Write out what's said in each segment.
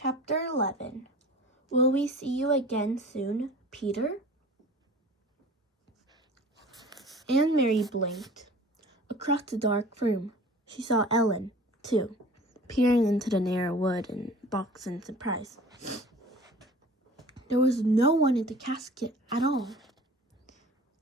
Chapter 11. Will we see you again soon, Peter? Anne Mary blinked. Across the dark room, she saw Ellen, too, peering into the narrow wooden box in surprise. There was no one in the casket at all.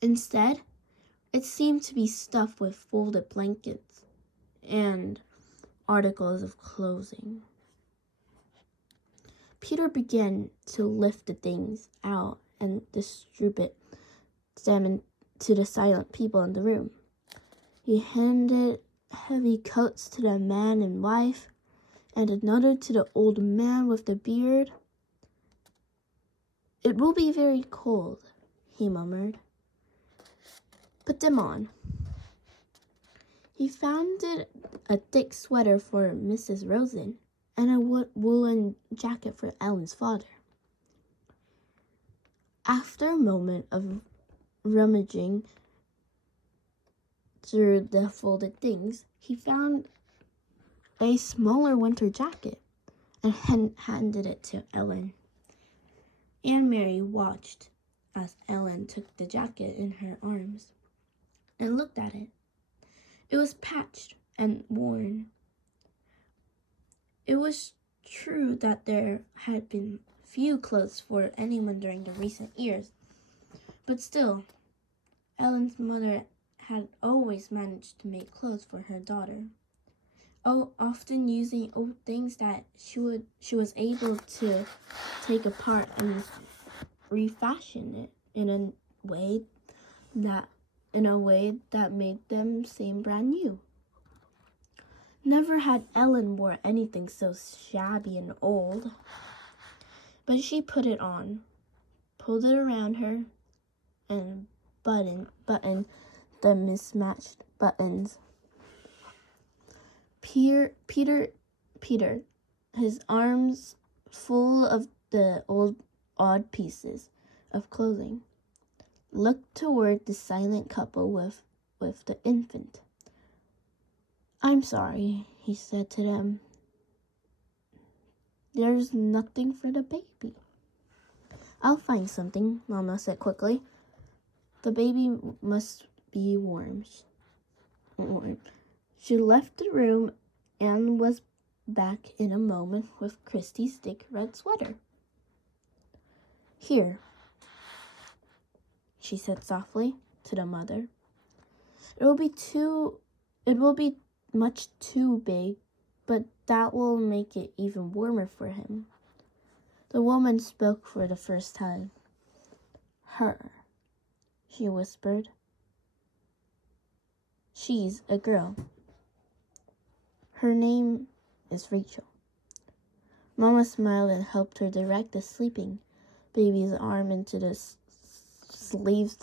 Instead, it seemed to be stuffed with folded blankets and articles of clothing. Peter began to lift the things out and distribute them to the silent people in the room. He handed heavy coats to the man and wife, and another to the old man with the beard. "It will be very cold," he murmured. "Put them on." He found a thick sweater for Mrs. Rosen and a woolen jacket for Ellen's father. After a moment of rummaging through the folded things, he found a smaller winter jacket and handed it to Ellen. Anne Mary watched as Ellen took the jacket in her arms and looked at it. It was patched and worn. It was true that there had been few clothes for anyone during the recent years, but still, Ellen's mother had always managed to make clothes for her daughter, often using old things that she was able to take apart and refashion it in a way that made them seem brand new. Never had Ellen wore anything so shabby and old. But she put it on, pulled it around her, and buttoned the mismatched buttons. Peter, his arms full of the odd pieces of clothing, looked toward the silent couple with the infant. "I'm sorry," he said to them. "There's nothing for the baby." "I'll find something," Mama said quickly. "The baby must be warm." She left the room and was back in a moment with Christy's thick red sweater. "Here," she said softly to the mother. It will be much too big, but that will make it even warmer for him." The woman spoke for the first time. "Her," she whispered. "She's a girl. Her name is Rachel." Mama smiled and helped her direct the sleeping baby's arm into the sleeves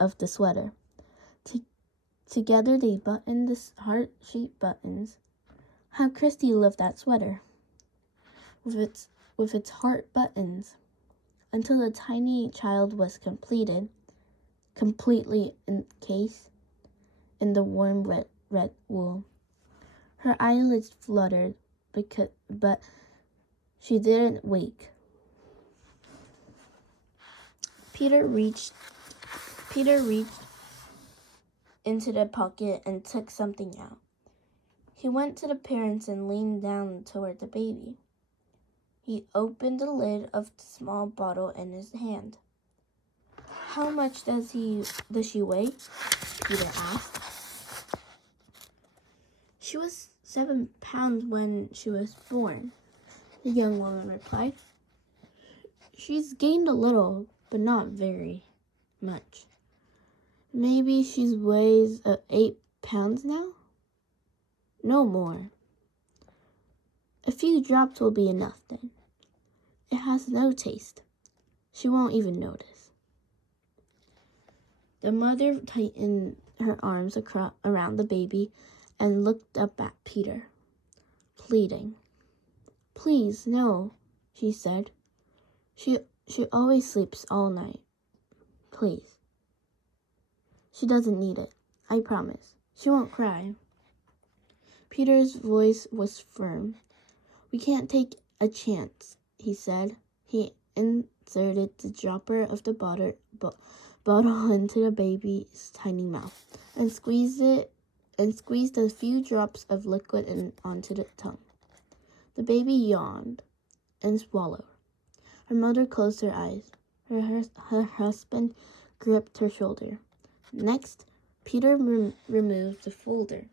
of the sweater. Together they buttoned the heart-shaped buttons. How Christy loved that sweater, with its heart buttons, until the tiny child was completely encased in the warm red wool. Her eyelids fluttered, but she didn't wake. Peter reached into the pocket and took something out. He went to the parents and leaned down toward the baby. He opened the lid of the small bottle in his hand. "How much does she weigh?" Peter asked. "She was 7 pounds when she was born," the young woman replied. "She's gained a little, but not very much. Maybe she weighs 8 pounds now? No more. A few drops will be enough then. It has no taste. She won't even notice." The mother tightened her arms around the baby and looked up at Peter, pleading. "Please, no," she said. She always sleeps all night. Please. She doesn't need it. I promise. She won't cry." Peter's voice was firm. "We can't take a chance, he said. He inserted the dropper of the bottle into the baby's tiny mouth and squeezed a few drops of liquid onto the tongue. The baby yawned and swallowed. Her mother closed her eyes. Her husband gripped her shoulder. Next, Peter removed the folded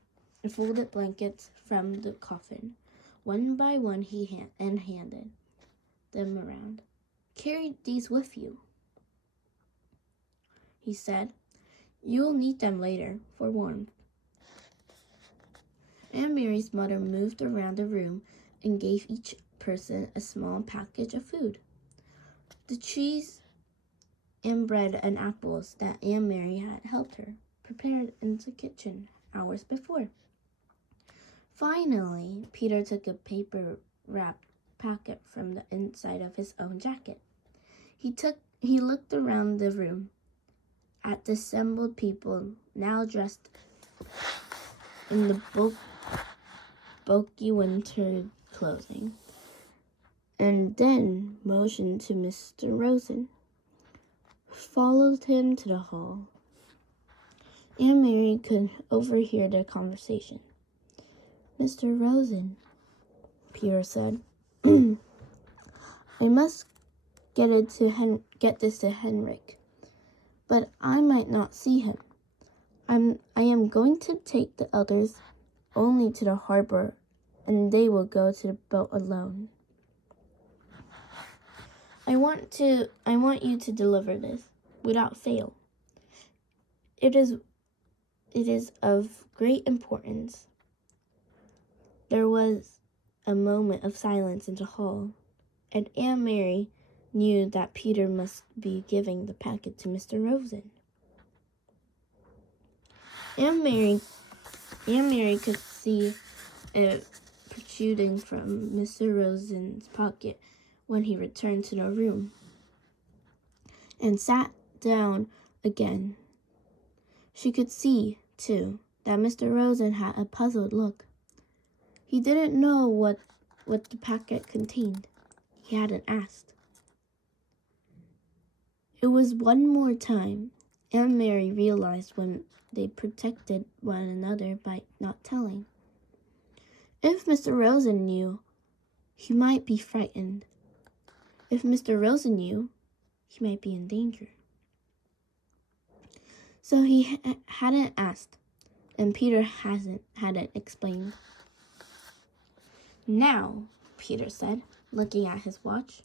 blankets from the coffin. One by one he handed them around. "Carry these with you," he said. "You'll need them later for warmth." Aunt Mary's mother moved around the room and gave each person a small package of food. The cheese and bread and apples that Aunt Mary had helped her prepare in the kitchen hours before. Finally, Peter took a paper-wrapped packet from the inside of his own jacket. He looked around the room at the assembled people, now dressed in the bulky winter clothing, and then motioned to Mr. Rosen, who followed him to the hall. Aunt Mary could overhear their conversation. "Mr. Rosen," Peter said, "I must get this to Henrik, but I might not see him. I am going to take the others only to the harbor, and they will go to the boat alone. I want you to deliver this without fail. It is of great importance." There was a moment of silence in the hall, and Aunt Mary knew that Peter must be giving the packet to Mr. Rosen. Aunt Mary could see it protruding from Mr. Rosen's pocket when he returned to the room and sat down again. She could see, too, that Mr. Rosen had a puzzled look. He didn't know what the packet contained. He hadn't asked. It was one more time Aunt Mary realized when they protected one another by not telling. If Mr. Rosen knew, he might be frightened. If Mr. Rosen knew, he might be in danger. So he hadn't asked, and Peter hadn't explained. "Now," Peter said, looking at his watch,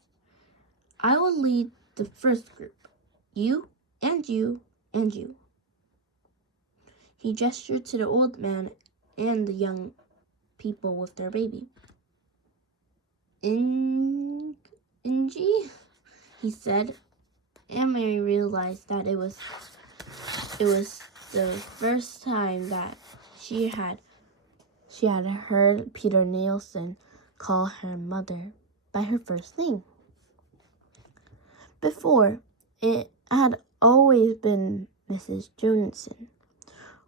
"I will lead the first group. You, and you, and you." He gestured to the old man and the young people with their baby. "Ingie?" he said. Aunt Mary realized that it was the first time that she had heard Peter Nielsen call her mother by her first name. Before, it had always been Mrs. Jonason,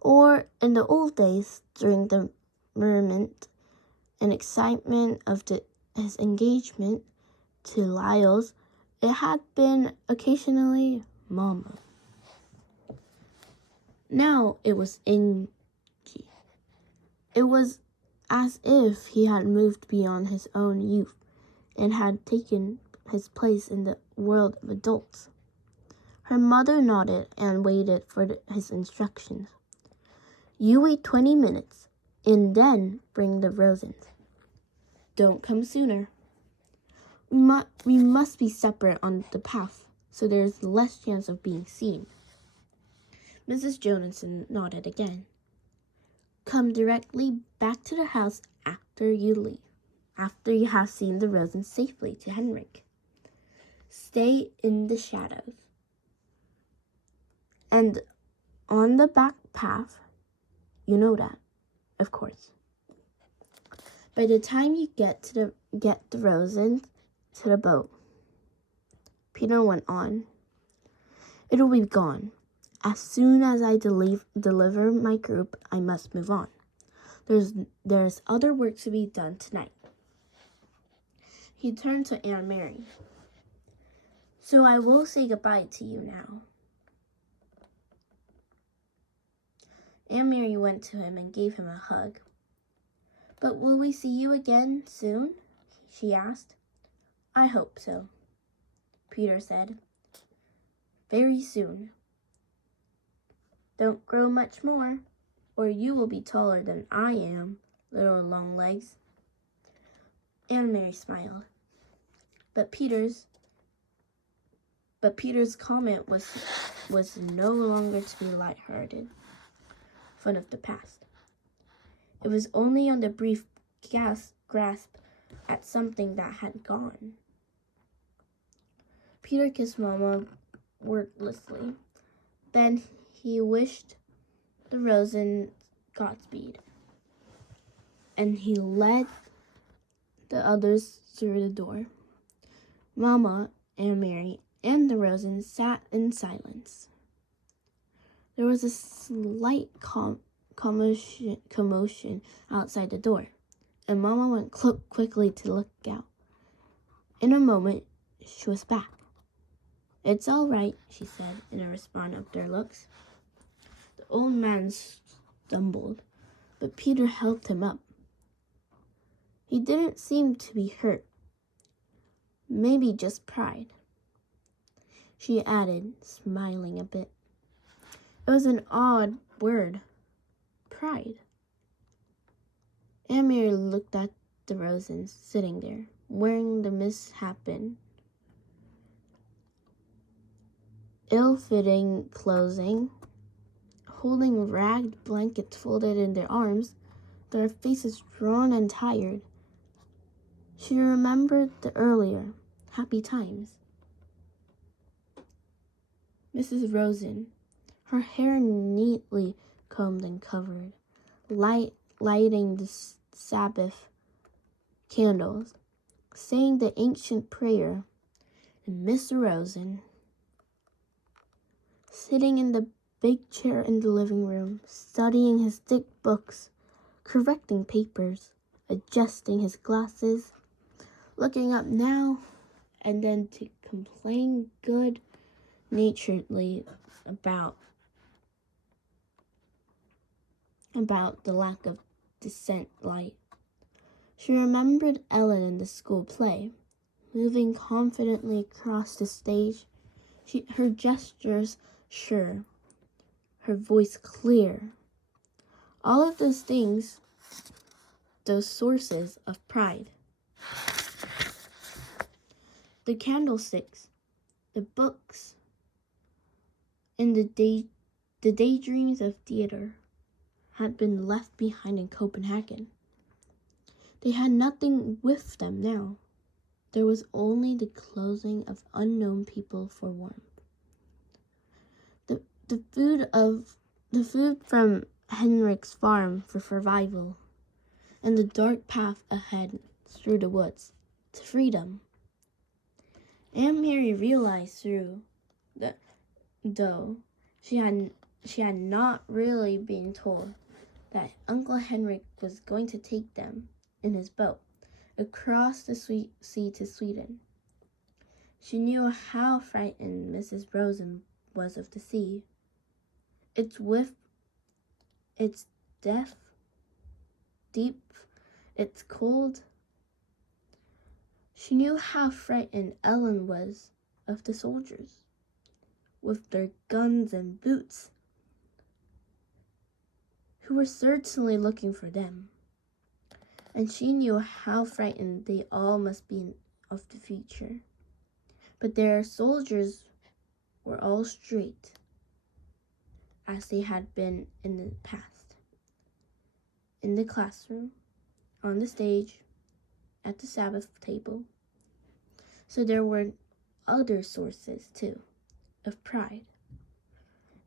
or in the old days, during the merriment and excitement of his engagement to Lyles, it had been occasionally Mama. Now it was Ingie. It was as if he had moved beyond his own youth and had taken his place in the world of adults. Her mother nodded and waited for his instructions. "You wait 20 minutes, and then bring the Rosens. Don't come sooner. We must be separate on the path, so there's less chance of being seen." Mrs. Jonason nodded again. "Come directly back to the house after you leave, after you have seen the Rosens safely to Henrik. Stay in the shadows. And on the back path, you know that, of course. By the time you get the Rosens to the boat," Peter went on, "it'll be gone. As soon as I deliver my group, I must move on. There's other work to be done tonight." He turned to Aunt Mary. "So I will say goodbye to you now." Aunt Mary went to him and gave him a hug. "But will we see you again soon?" she asked. "I hope so," Peter said. "Very soon. Don't grow much more, or you will be taller than I am, little Longlegs." Aunt Mary smiled. But Peter's comment was no longer to be lighthearted fun of the past. It was only on the brief grasp at something that had gone. Peter kissed Mama wordlessly. Then he wished the Rosen Godspeed, and he led the others through the door. Mama, Aunt Mary, and the Rosens sat in silence. There was a slight commotion outside the door, and Mama went quickly to look out. In a moment, she was back. "It's all right," she said in response of their looks. The old man stumbled, but Peter helped him up. He didn't seem to be hurt. Maybe just pride, she added, smiling a bit. It was an odd word, pride. Aunt Mary looked at the Rosens sitting there, wearing the misshapen, ill-fitting clothing, holding ragged blankets folded in their arms, their faces drawn and tired. She remembered the earlier, happy times. Mrs. Rosen, her hair neatly combed and covered, lighting the Sabbath candles, saying the ancient prayer, and Mr. Rosen, sitting in the big chair in the living room, studying his thick books, correcting papers, adjusting his glasses, looking up now and then to complain good-naturedly about the lack of decent light. She remembered Ellen in the school play, moving confidently across the stage, her gestures sure, her voice clear. All of those things, those sources of pride. The candlesticks, the books, and the daydreams of theater had been left behind in Copenhagen. They had nothing with them now. There was only the clothing of unknown people for warmth. The food from Henrik's farm for survival, and the dark path ahead through the woods to freedom. Aunt Mary realized though she had not really been told, that Uncle Henrik was going to take them in his boat across the sea to Sweden. She knew how frightened Mrs. Rosen was of the sea. It's deep, it's cold. She knew how frightened Ellen was of the soldiers, with their guns and boots, who were certainly looking for them. And she knew how frightened they all must be of the future. But their soldiers were all straight, as they had been in the past. In the classroom, on the stage, at the Sabbath table. So there were other sources, too, of pride.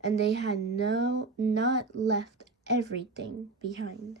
And they had not left everything behind.